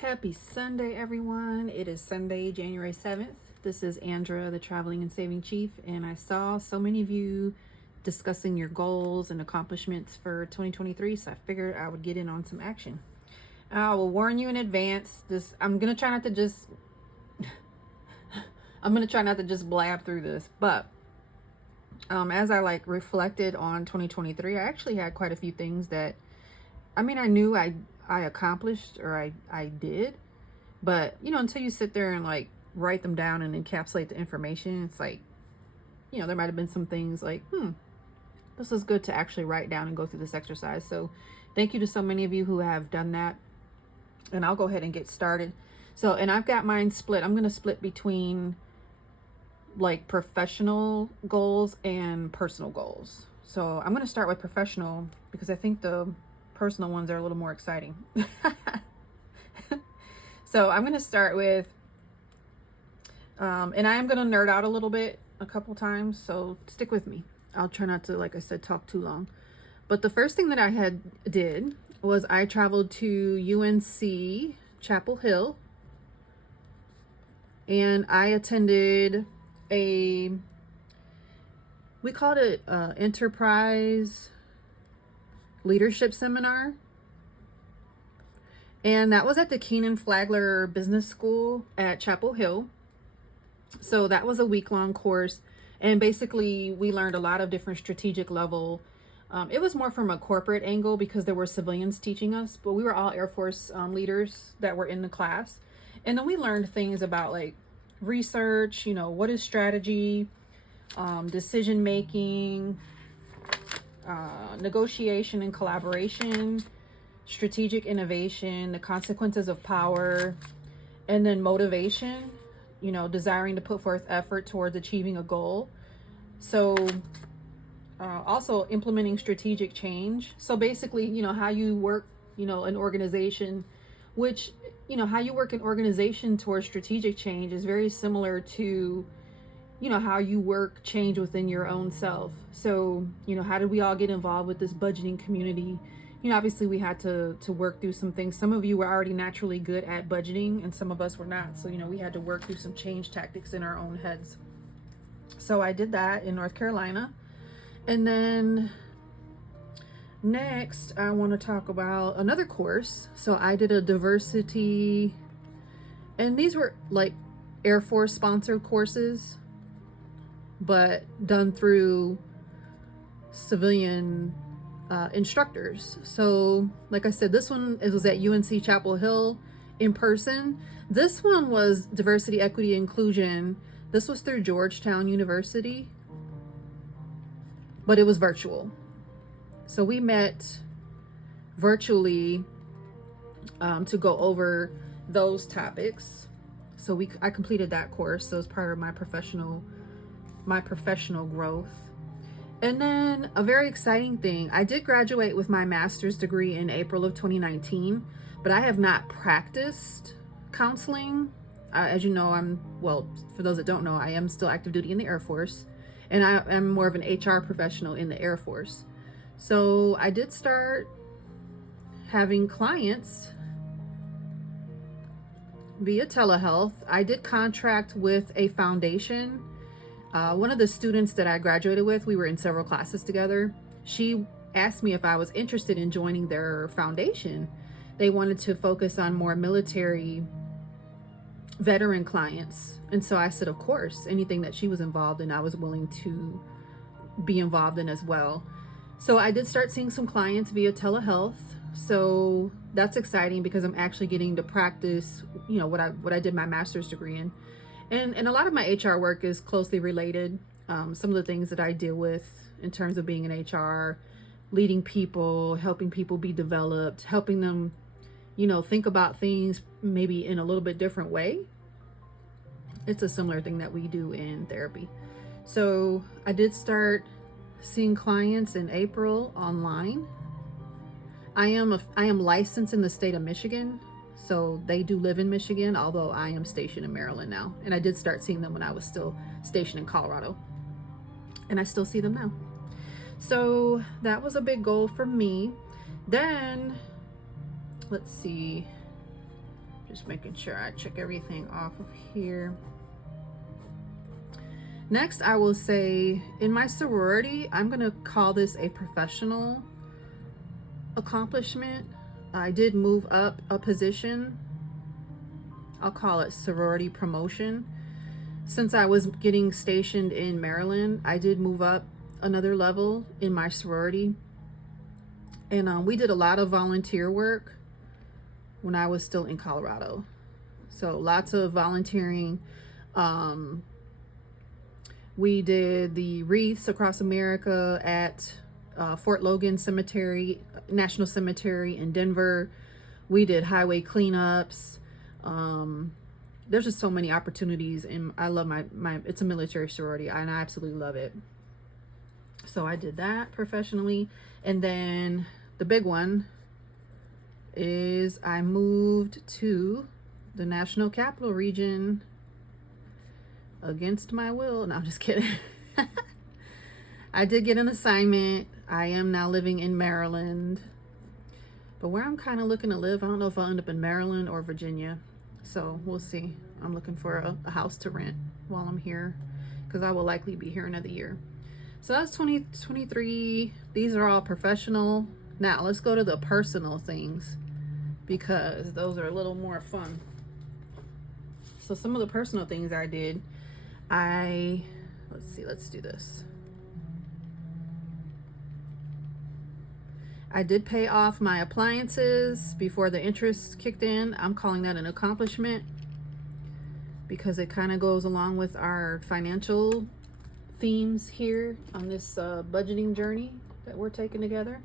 Happy Sunday, everyone. It is Sunday, January 7th. This is Andra, the Traveling and Saving Chief, and I saw so many of you discussing your goals and accomplishments for 2023, so I figured I would get in on some action. I will warn you in advance. I'm gonna try not to just blab through this, but as I reflected on 2023, I actually had quite a few things that I knew I accomplished or I did, but until you sit there and write them down and encapsulate the information, it's there might have been some things this is good to actually write down and go through this exercise. So thank you to so many of you who have done that, and I'll go ahead and get started. So, and I've got mine split. I'm going to split between professional goals and personal goals. So I'm going to start with professional because I think the personal ones are a little more exciting. So I'm going to start with, and I am going to nerd out a little bit a couple times, so stick with me. I'll try not to, like I said, talk too long. But the first thing that I did was I traveled to UNC Chapel Hill, and I attended we called it Enterprise Leadership Seminar, and that was at the Keenan Flagler Business School at Chapel Hill. So that was a week-long course, and basically we learned a lot of different strategic level. It was more from a corporate angle because there were civilians teaching us, but we were all Air Force leaders that were in the class. And then we learned things about research, what is strategy, decision making, negotiation and collaboration, strategic innovation, the consequences of power, and then motivation, desiring to put forth effort towards achieving a goal. So also implementing strategic change. So basically, how you work, an organization, which, how you work an organization towards strategic change is very similar to how you work change within your own self. So, how did we all get involved with this budgeting community? Obviously we had to work through some things. Some of you were already naturally good at budgeting and some of us were not. So, we had to work through some change tactics in our own heads. So I did that in North Carolina. And then next I want to talk about another course. So I did a diversity, and these were Air Force sponsored courses, but done through civilian instructors. So like I said, this one, it was at UNC Chapel Hill in person. This one was diversity, equity, inclusion. This was through Georgetown University, but it was virtual. So we met virtually to go over those topics. So I completed that course. So it's part of my professional growth. And then a very exciting thing, I did graduate with my master's degree in April of 2019, but I have not practiced counseling. As you know, for those that don't know, I am still active duty in the Air Force, and I am more of an HR professional in the Air Force. So I did start having clients via telehealth. I did contract with a foundation. One of the students that I graduated with, we were in several classes together. She asked me if I was interested in joining their foundation. They wanted to focus on more military veteran clients. And so I said, of course, anything that she was involved in, I was willing to be involved in as well. So I did start seeing some clients via telehealth. So that's exciting because I'm actually getting to practice, what I did my master's degree in. And a lot of my HR work is closely related. Some of the things that I deal with in terms of being in HR, leading people, helping people be developed, helping them, think about things maybe in a little bit different way. It's a similar thing that we do in therapy. So I did start seeing clients in April online. I am licensed in the state of Michigan. So they do live in Michigan, although I am stationed in Maryland now. And I did start seeing them when I was still stationed in Colorado. And I still see them now. So that was a big goal for me. Then, let's see. Just making sure I check everything off of here. Next, I will say in my sorority, I'm gonna call this a professional accomplishment. I did move up a position. I'll call it sorority promotion. Since I was getting stationed in Maryland, I did move up another level in my sorority. And we did a lot of volunteer work when I was still in Colorado. So lots of volunteering. We did the wreaths across America at Fort Logan Cemetery, National Cemetery in Denver. We did highway cleanups. There's just so many opportunities, and I love my it's a military sorority, and I absolutely love it. So I did that professionally. And then the big one is I moved to the National Capital Region against my will. No, I'm just kidding. I did get an assignment. I am now living in Maryland. But where I'm kind of looking to live, I don't know if I'll end up in Maryland or Virginia. So we'll see. I'm looking for a house to rent while I'm here, because I will likely be here another year. So that's 2023. These are all professional. Now let's go to the personal things, because those are a little more fun. So some of the personal things I did, let's do this. I did pay off my appliances before the interest kicked in. I'm calling that an accomplishment, because it kind of goes along with our financial themes here on this budgeting journey that we're taking together.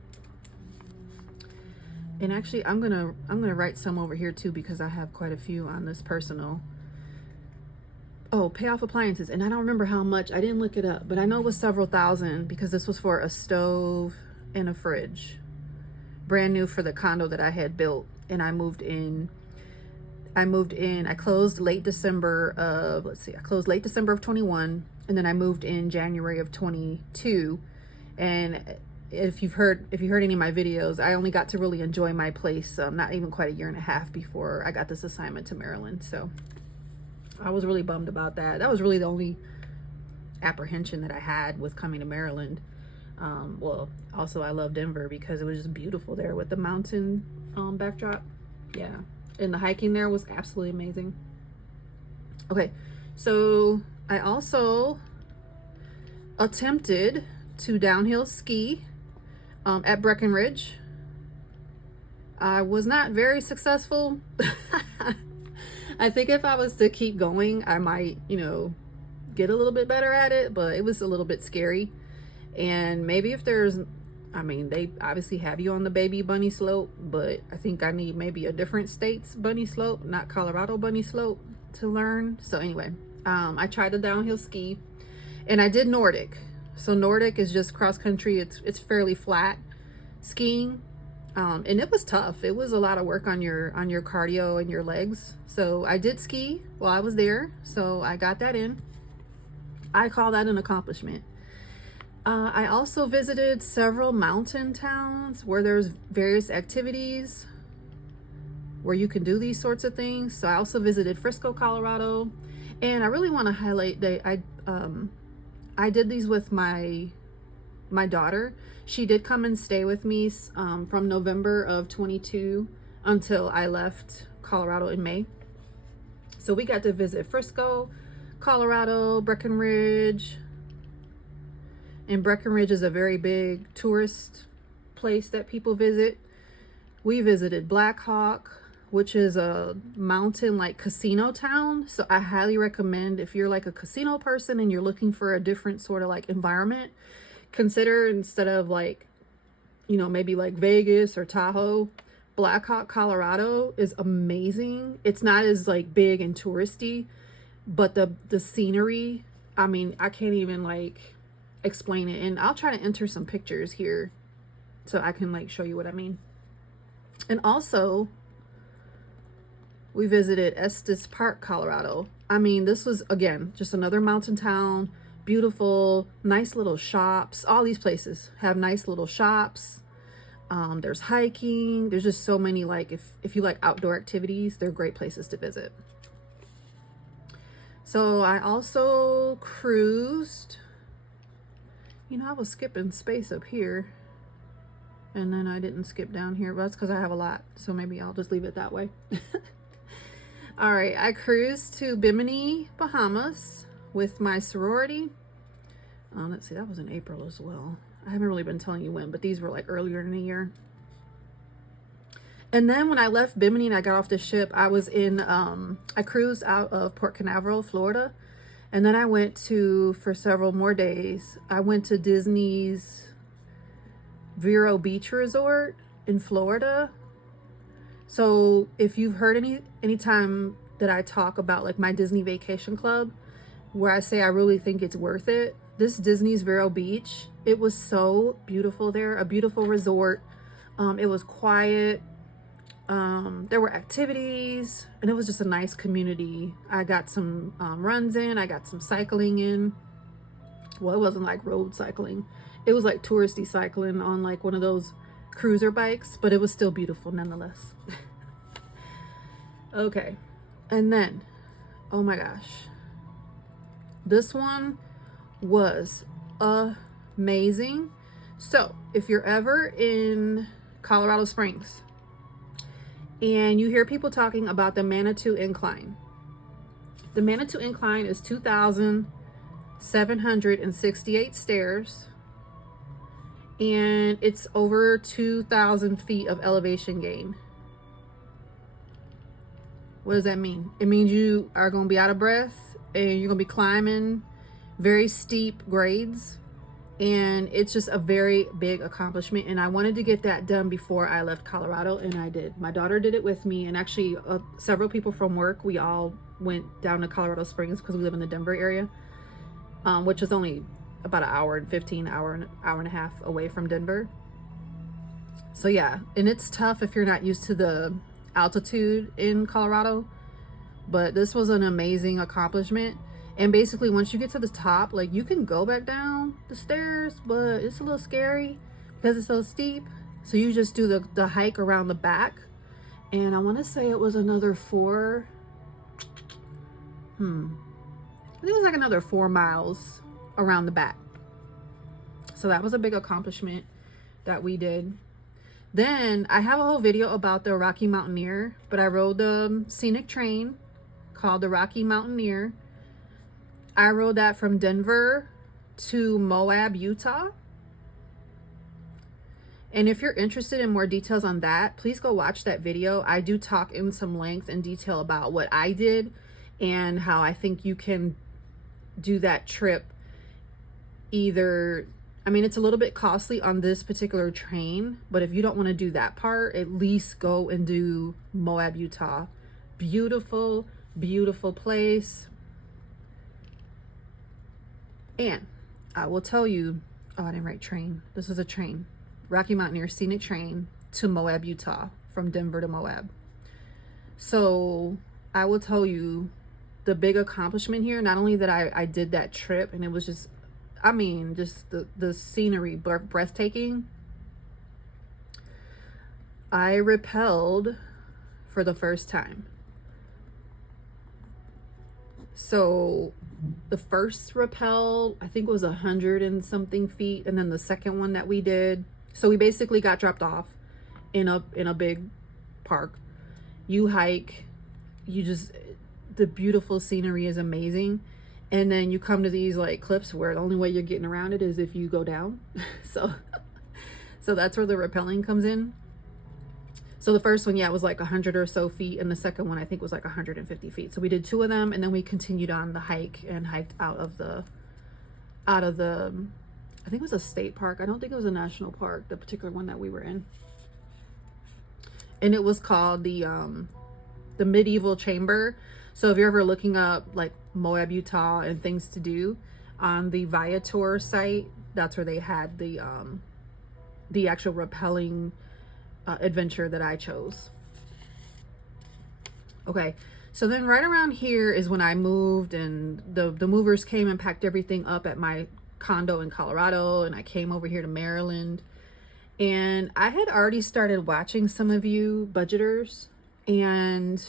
And actually, I'm gonna write some over here too, because I have quite a few on this personal. Oh, pay off appliances, and I don't remember how much. I didn't look it up, but I know it was several thousand, because this was for a stove and a fridge, brand new for the condo that I had built. And I moved in. I closed late December of, I closed late December of 21, and then I moved in January of 22. And if you heard any of my videos, I only got to really enjoy my place not even quite a year and a half before I got this assignment to Maryland. So I was really bummed about that. That was really the only apprehension that I had with coming to Maryland. Well, also I love Denver because it was just beautiful there with the mountain backdrop. Yeah. And the hiking there was absolutely amazing. Okay, so I also attempted to downhill ski at Breckenridge. I was not very successful. I think if I was to keep going, I might, get a little bit better at it, but it was a little bit scary. And maybe if there's, they obviously have you on the baby bunny slope, but I think I need maybe a different state's bunny slope, not Colorado bunny slope, to learn. So anyway, I tried the downhill ski, and I did Nordic. So Nordic is just cross country. It's fairly flat skiing, and it was tough. It was a lot of work on your cardio and your legs. So I did ski while I was there, so I got that in. I call that an accomplishment. I also visited several mountain towns where there's various activities where you can do these sorts of things. So I also visited Frisco, Colorado, and I really want to highlight that I did these with my daughter. She did come and stay with me from November of 22 until I left Colorado in May. So we got to visit Frisco, Colorado, Breckenridge. And Breckenridge is a very big tourist place that people visit. We visited Black Hawk, which is a mountain like casino town. So I highly recommend, if you're like a casino person and you're looking for a different sort of like environment, consider, instead of like, maybe like Vegas or Tahoe, Black Hawk, Colorado is amazing. It's not as like big and touristy, but the scenery, I can't even like explain it. And I'll try to enter some pictures here so I can like show you what I mean. And also we visited Estes Park, Colorado. This was, again, just another mountain town, beautiful, nice little shops. All these places have nice little shops. There's hiking. There's just so many, like, if you like outdoor activities, they're great places to visit. So I also cruised. You know, I was skipping space up here, and then I didn't skip down here, but that's because I have a lot, so maybe I'll just leave it that way. All right, I cruised to Bimini, Bahamas with my sorority. Let's see, that was in April as well. I haven't really been telling you when, but these were like earlier in the year. And then when I left Bimini and I got off the ship, I was in, I cruised out of Port Canaveral, Florida. And then I went to, for several more days, I went to Disney's Vero Beach Resort in Florida. So if you've heard any time that I talk about like my Disney Vacation Club, where I say I really think it's worth it, this Disney's Vero Beach, it was so beautiful there, a beautiful resort. It was quiet. There were activities, and it was just a nice community. I got some runs in, I got some cycling in. Well, it wasn't like road cycling. It was like touristy cycling on like one of those cruiser bikes, but it was still beautiful nonetheless. Okay, and then, oh my gosh, this one was amazing. So if you're ever in Colorado Springs and you hear people talking about the Manitou Incline, the Manitou Incline is 2,768 stairs, and it's over 2,000 feet of elevation gain. What does that mean? It means you are going to be out of breath and you're going to be climbing very steep grades, and it's just a very big accomplishment. And I wanted to get that done before I left Colorado, and I did. My daughter did it with me, and actually several people from work, we all went down to Colorado Springs because we live in the Denver area, which is only about an hour and 15 hour and a half away from Denver. So yeah, and it's tough if you're not used to the altitude in Colorado, but this was an amazing accomplishment. And basically once you get to the top, like, you can go back down the stairs, but it's a little scary because it's so steep. So you just do the hike around the back, and I want to say it was another I think it was like another 4 miles around the back. So that was a big accomplishment that we did. Then I have a whole video about the Rocky Mountaineer, but I rode the scenic train called the Rocky Mountaineer. I rode that from Denver to Moab, Utah. And if you're interested in more details on that, please go watch that video. I do talk in some length and detail about what I did and how I think you can do that trip. Either, I mean, it's a little bit costly on this particular train, but if you don't want to do that part, at least go and do Moab, Utah. Beautiful, beautiful place. And I will tell you, oh, I didn't write train. This is a train. Rocky Mountaineer scenic train to Moab, Utah, from Denver to Moab. So I will tell you the big accomplishment here, not only that I did that trip, and it was just, I mean, just the scenery, breathtaking. I rappelled for the first time. So the first rappel, I think, was 100 and something feet, and then the second one that we did, so we basically got dropped off in a big park. You hike, you just, the beautiful scenery is amazing, and then you come to these like cliffs where the only way you're getting around it is if you go down. so that's where the rappelling comes in. So the first one, yeah, was like 100 or so feet, and the second one I think was like 150 feet. So we did 2 of them, and then we continued on the hike and hiked out of the I think it was a state park. I don't think it was a national park, the particular one that we were in. And it was called the Medieval Chamber. So if you're ever looking up like Moab, Utah and things to do on the Viator site, that's where they had the actual rappelling adventure that I chose. Okay, so then right around here is when I moved, and the movers came and packed everything up at my condo in Colorado, and I came over here to Maryland. And I had already started watching some of you budgeters, and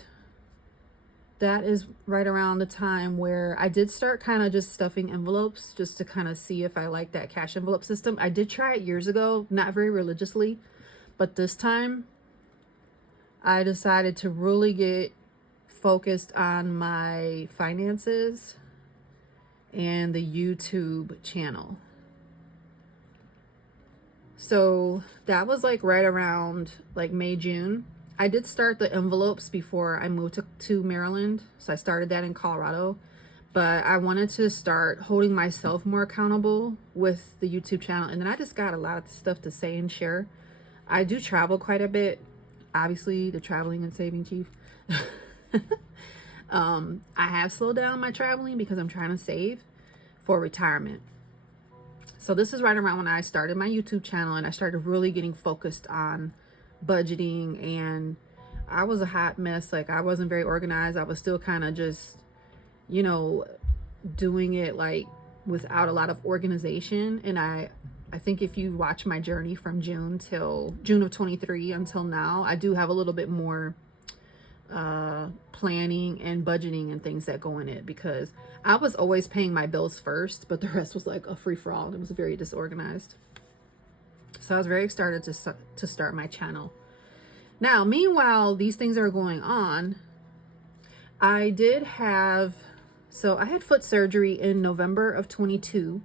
that is right around the time where I did start kind of just stuffing envelopes just to kind of see if I like that cash envelope system. I did try it years ago, not very religiously, but this time I decided to really get focused on my finances and the YouTube channel. So that was like right around like May, June. I did start the envelopes before I moved to Maryland. So I started that in Colorado. But I wanted to start holding myself more accountable with the YouTube channel. And then I just got a lot of stuff to say and share. I do travel quite a bit. Obviously, the traveling and saving chief. I have slowed down my traveling because I'm trying to save for retirement. So this is right around when I started my YouTube channel and I started really getting focused on budgeting, and I was a hot mess. Like, I wasn't very organized. I was still kind of just, you know, doing it like without a lot of organization. And I think if you watch my journey from June of 23 until now, I do have a little bit more planning and budgeting and things that go in it, because I was always paying my bills first, but the rest was like a free-for-all. It was very disorganized. So I was very excited to start my channel. Now, meanwhile, these things are going on. I had foot surgery in November of 22.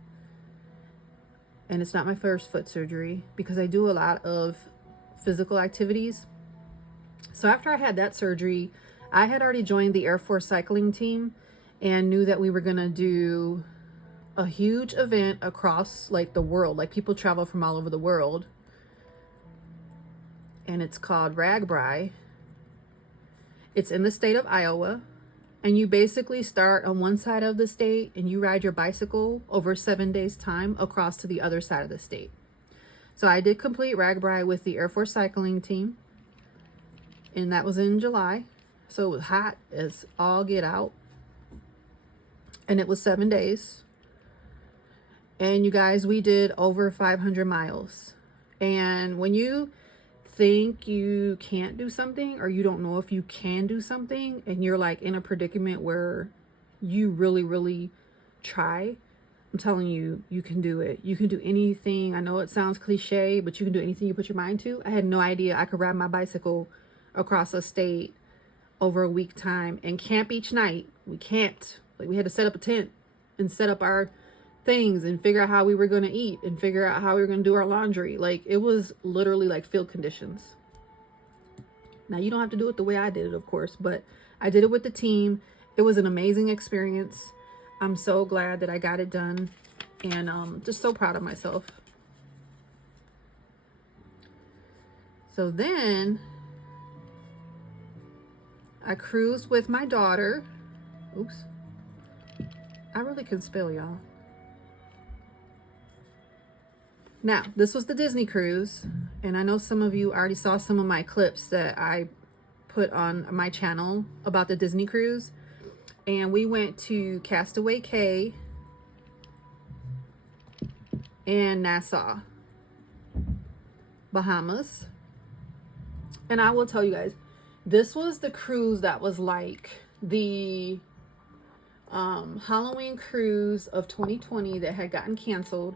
And it's not my first foot surgery because I do a lot of physical activities. So after I had that surgery, I had already joined the Air Force cycling team and knew that we were going to do a huge event across like the world. Like, people travel from all over the world. And it's called RAGBRAI. It's in the state of Iowa. And you basically start on one side of the state and you ride your bicycle over 7 days time across to the other side of the state. So I did complete RAGBRAI with the Air Force cycling team. And that was in July. So it was hot as all get out. And it was 7 days. And you guys, we did over 500 miles. And when you think you can't do something, or you don't know if you can do something, and you're like in a predicament where you really, really try, I'm telling you, you can do it. You can do anything. I know it sounds cliche, but you can do anything you put your mind to. I had no idea I could ride my bicycle across a state over a week time and camp each night. We camped. Like, we had to set up a tent and set up our things and figure out how we were going to eat and figure out how we were going to do our laundry. Like, it was literally like field conditions. Now, you don't have to do it the way I did it, of course, but I did it with the team. It was an amazing experience. I'm so glad that I got it done, and just so proud of myself. So then I cruised with my daughter. Oops. I really can spell, y'all. Now, this was the Disney cruise, and I know some of you already saw some of my clips that I put on my channel about the Disney cruise. And we went to Castaway Cay and Nassau, Bahamas. And I will tell you guys, this was the cruise that was like the Halloween cruise of 2020 that had gotten canceled.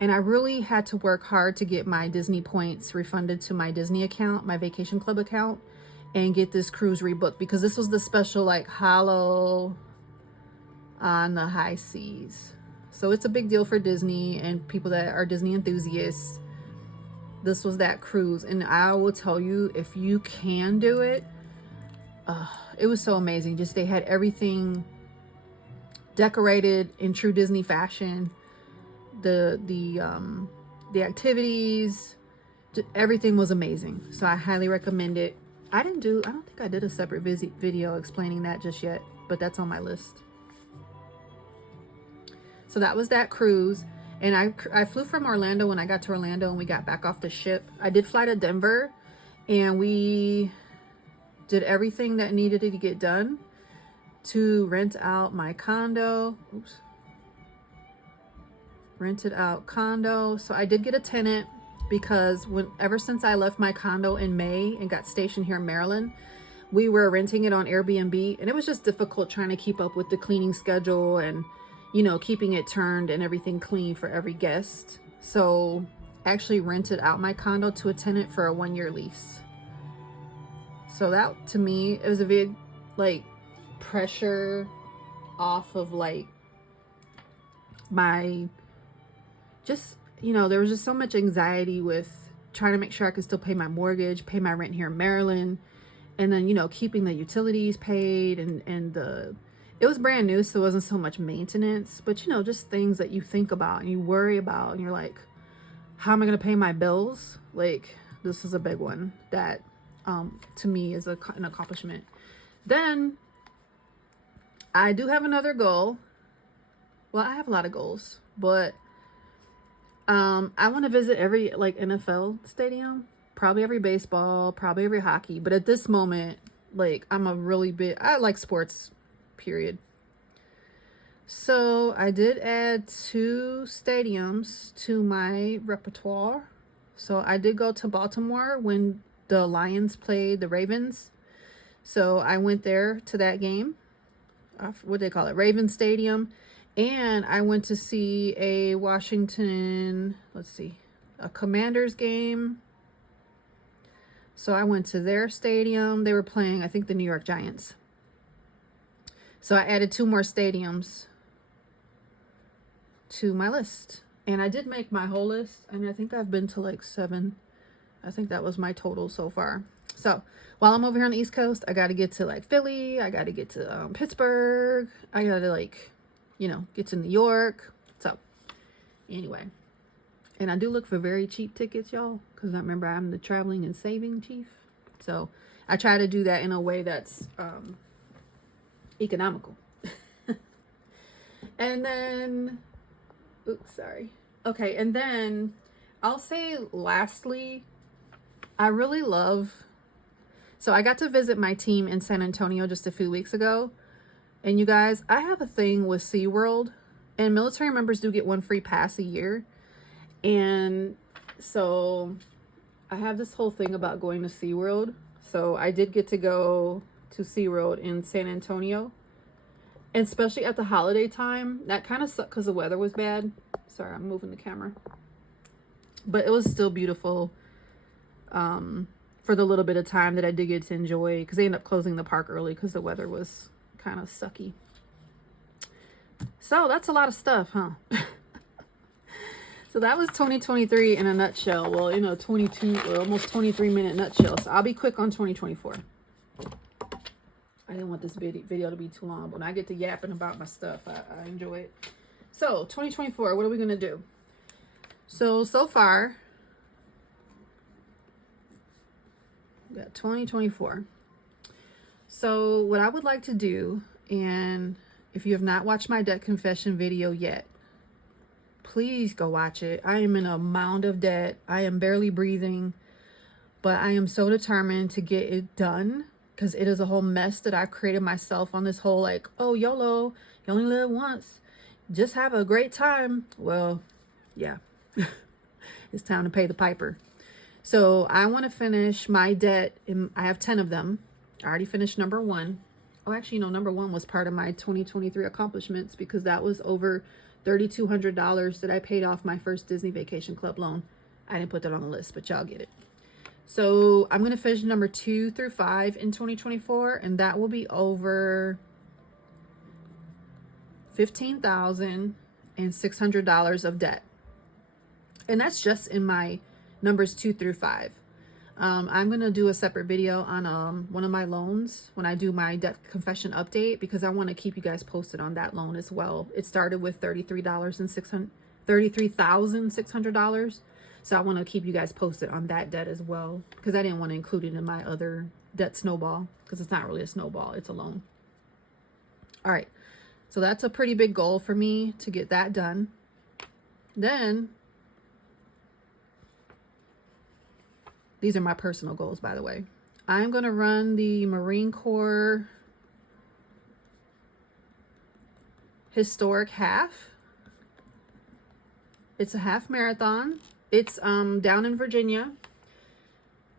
And I really had to work hard to get my Disney points refunded to my Disney account, my vacation club account, and get this cruise rebooked, because this was the special like Hollow on the High Seas. So it's a big deal for Disney and people that are Disney enthusiasts. This was that cruise, and I will tell you, if you can do it, it was so amazing. Just, they had everything decorated in true Disney fashion. The activities, everything was amazing. So I highly recommend it. I don't think I did a separate video explaining that just yet, but that's on my list. So that was that cruise. And I flew from Orlando. When I got to Orlando and we got back off the ship, I did fly to Denver, and we did everything that needed to get done to rent out my condo. Rented out condo. So I did get a tenant, because ever since I left my condo in May and got stationed here in Maryland, we were renting it on Airbnb, and it was just difficult trying to keep up with the cleaning schedule and, you know, keeping it turned and everything clean for every guest. So I actually rented out my condo to a tenant for a 1-year lease. So that, to me, it was a big, like, pressure off of, like, my, just, you know, there was just so much anxiety with trying to make sure I could still pay my mortgage, pay my rent here in Maryland, and then, you know, keeping the utilities paid, and it was brand new, so it wasn't so much maintenance, but, you know, just things that you think about and you worry about, and you're like, how am I going to pay my bills? Like, this is a big one that, to me, is an accomplishment. Then I do have another goal. Well, I have a lot of goals, but I want to visit every, like, NFL stadium, probably every baseball, probably every hockey. But at this moment, like, I like sports, period. So I did add 2 stadiums to my repertoire. So I did go to Baltimore when the Lions played the Ravens. So I went there to that game. What do they call it? Ravens Stadium. And I went to see a Commanders game. So I went to their stadium. They were playing, I think, the New York Giants. So I added 2 more stadiums to my list. And I did make my whole list. And I think I've been to like 7. I think that was my total so far. So while I'm over here on the East Coast, I got to get to like Philly. I got to get to Pittsburgh. I got to, like, you know, get to New York. So anyway, and I do look for very cheap tickets, y'all, because I remember I'm the traveling and saving chief. So I try to do that in a way that's economical. And then, oops, sorry. Okay, and then I'll say lastly, I really love, so I got to visit my team in San Antonio just a few weeks ago. And you guys, I have a thing with SeaWorld, and military members do get 1 free pass a year. And so I have this whole thing about going to SeaWorld. So I did get to go to SeaWorld in San Antonio, and especially at the holiday time. That kind of sucked because the weather was bad. Sorry, I'm moving the camera. But it was still beautiful for the little bit of time that I did get to enjoy, because they ended up closing the park early because the weather was kind of sucky. So that's a lot of stuff, huh? So that was 2023 in a nutshell. Well, in a 22 or almost 23-minute nutshell. So I'll be quick on 2024. I didn't want this video to be too long, but when I get to yapping about my stuff, I enjoy it. So 2024, what are we going to do? So far, we got 2024. So what I would like to do, and if you have not watched my debt confession video yet, please go watch it. I am in a mound of debt. I am barely breathing, but I am so determined to get it done, because it is a whole mess that I created myself on this whole, like, oh, YOLO, you only live once, just have a great time. Well, yeah, it's time to pay the piper. So I want to finish my debt. I have 10 of them. I already finished number 1. Oh, actually, no, number 1 was part of my 2023 accomplishments, because that was over $3,200 that I paid off my first Disney Vacation Club loan. I didn't put that on the list, but y'all get it. So I'm going to finish number 2 through 5 in 2024, and that will be over $15,600 of debt. And that's just in my numbers 2 through 5. I'm going to do a separate video on one of my loans when I do my debt confession update, because I want to keep you guys posted on that loan as well. It started with $33,600. So I want to keep you guys posted on that debt as well, because I didn't want to include it in my other debt snowball, because it's not really a snowball, it's a loan. All right. So that's a pretty big goal for me to get that done. Then, these are my personal goals, by the way. I'm going to run the Marine Corps Historic Half. It's a half marathon. It's down in Virginia.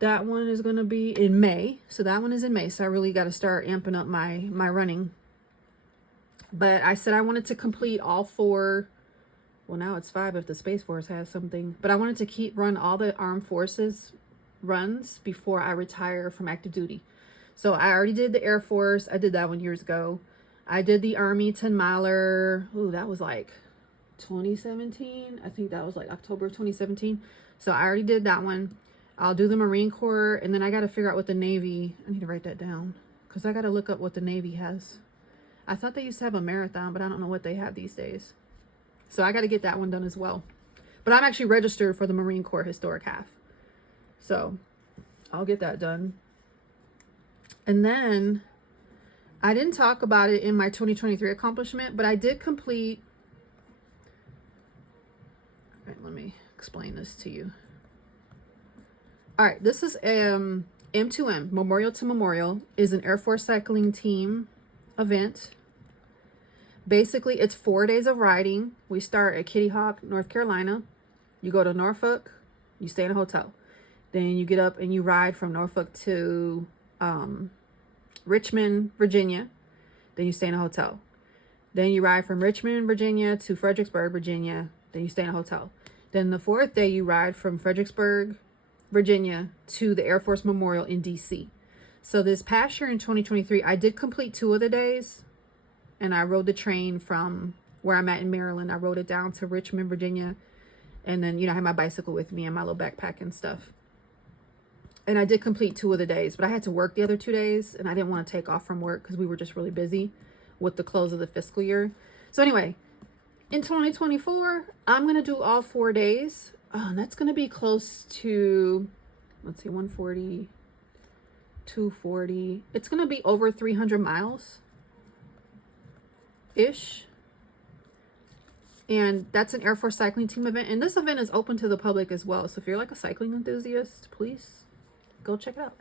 That one is going to be in May. So that one is in May. So I really got to start amping up my running. But I said I wanted to complete all 4. Well, now it's 5 if the Space Force has something. But I wanted to run all the armed forces runs before I retire from active duty. So I already did the Air Force. I did that one years ago. I did the Army 10 miler. Ooh, that was like 2017. I think that was like October 2017. So I already did that one. I'll do the Marine Corps, and then I got to figure out what the Navy, I need to write that down because I got to look up what the Navy has. I thought they used to have a marathon, but I don't know what they have these days. So I got to get that one done as well. But I'm actually registered for the Marine Corps Historic Half. So I'll get that done. And then I didn't talk about it in my 2023 accomplishment, but I did complete. All right, let me explain this to you. All right, this is M2M, Memorial to Memorial, is an Air Force cycling team event. Basically, it's 4 days of riding. We start at Kitty Hawk, North Carolina. You go to Norfolk, you stay in a hotel. Then you get up and you ride from Norfolk to Richmond, Virginia. Then you stay in a hotel. Then you ride from Richmond, Virginia to Fredericksburg, Virginia. Then you stay in a hotel. Then the 4th day you ride from Fredericksburg, Virginia to the Air Force Memorial in DC. So this past year in 2023, I did complete 2 of the days. And I rode the train from where I'm at in Maryland. I rode it down to Richmond, Virginia. And then, I had my bicycle with me and my little backpack and stuff. And I did complete 2 of the days, but I had to work the other 2 days. And I didn't want to take off from work because we were just really busy with the close of the fiscal year. So anyway, in 2024, I'm going to do all 4 days. And that's going to be close to, let's see, 140, 240. It's going to be over 300 miles ish. And that's an Air Force cycling team event. And this event is open to the public as well. So if you're like a cycling enthusiast, please go check it out.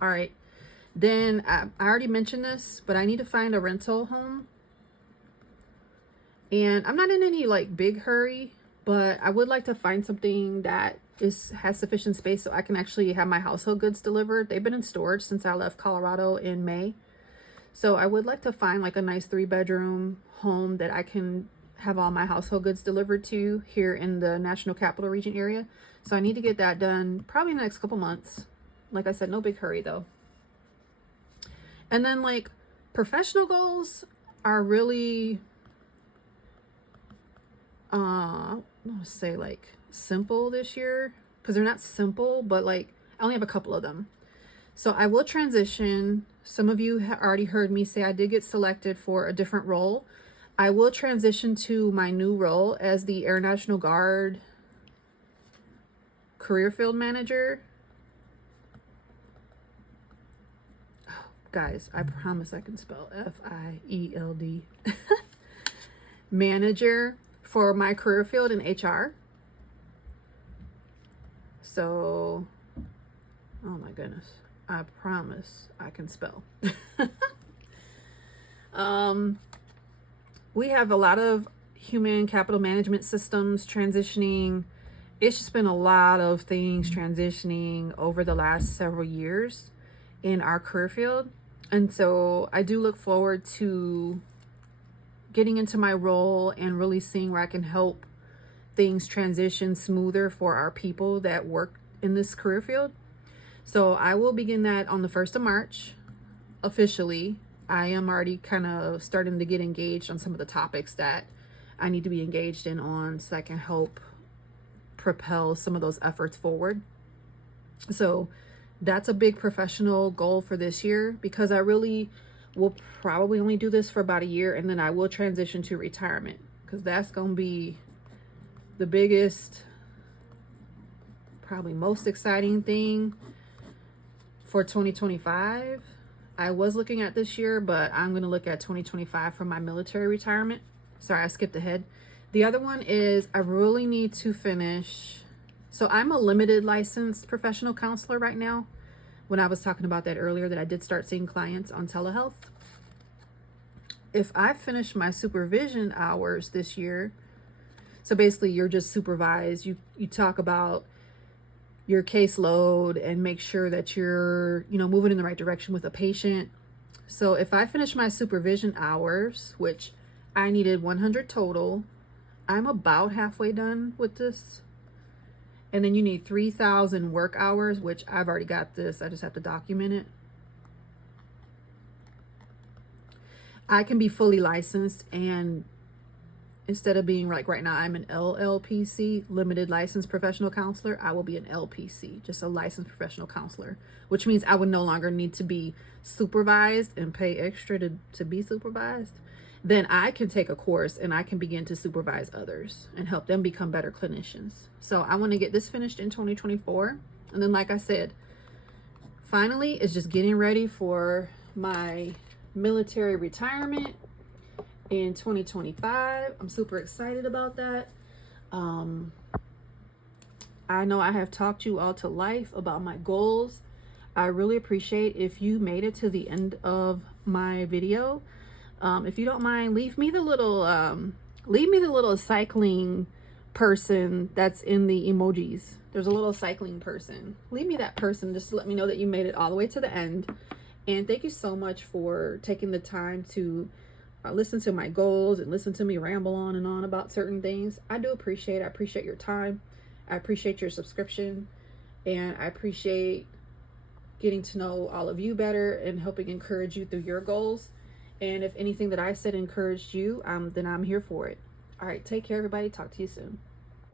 All right. Then I already mentioned this, but I need to find a rental home. And I'm not in any like big hurry, but I would like to find something that has sufficient space so I can actually have my household goods delivered. They've been in storage since I left Colorado in May. So I would like to find like a nice 3-bedroom home that I can have all my household goods delivered to here in the National Capital Region area. So I need to get that done probably in the next couple months. Like I said, no big hurry though. And then like professional goals are really, I want to say like simple this year, because they're not simple, but like I only have a couple of them. So I will transition. Some of you have already heard me say I did get selected for a different role. I will transition to my new role as the Air National Guard Career Field Manager. Oh, guys, I promise I can spell F-I-E-L-D. Manager for my career field in HR. So, oh my goodness. I promise I can spell. We have a lot of human capital management systems transitioning. It's just been a lot of things transitioning over the last several years in our career field. And so I do look forward to getting into my role and really seeing where I can help things transition smoother for our people that work in this career field. So I will begin that on the 1st of March, officially. I am already kind of starting to get engaged on some of the topics that I need to be engaged in on so I can help propel some of those efforts forward. So that's a big professional goal for this year, because I really will probably only do this for about a year, and then I will transition to retirement, because that's going to be the biggest, probably most exciting thing for 2025. I was looking at this year, but I'm going to look at 2025 for my military retirement. Sorry, I skipped ahead. The other one is I really need to finish. So I'm a limited licensed professional counselor right now. When I was talking about that earlier, that I did start seeing clients on telehealth. If I finish my supervision hours this year, So basically you're just supervised. You talk about your caseload and make sure that you're, moving in the right direction with a patient. So if I finish my supervision hours, which I needed 100 total, I'm about halfway done with this. And then you need 3,000 work hours, which I've already got this. I just have to document it. I can be fully licensed, and instead of being like right now, I'm an LLPC, limited licensed professional counselor, I will be an LPC, just a licensed professional counselor, which means I would no longer need to be supervised and pay extra to be supervised. Then I can take a course and I can begin to supervise others and help them become better clinicians. So I want to get this finished in 2024. And then, like I said, finally, it's just getting ready for my military retirement in 2025. I'm super excited about that. I know I have talked you all to life about my goals. I really appreciate if you made it to the end of my video. If you don't mind, leave me the little cycling person that's in the emojis. There's a little cycling person. Leave me that person just to let me know that you made it all the way to the end. And thank you so much for taking the time to listen to my goals and listen to me ramble on and on about certain things. I do appreciate it. I appreciate your time. I appreciate your subscription. And I appreciate getting to know all of you better and helping encourage you through your goals. And if anything that I said encouraged you, then I'm here for it. All right, take care, everybody. Talk to you soon.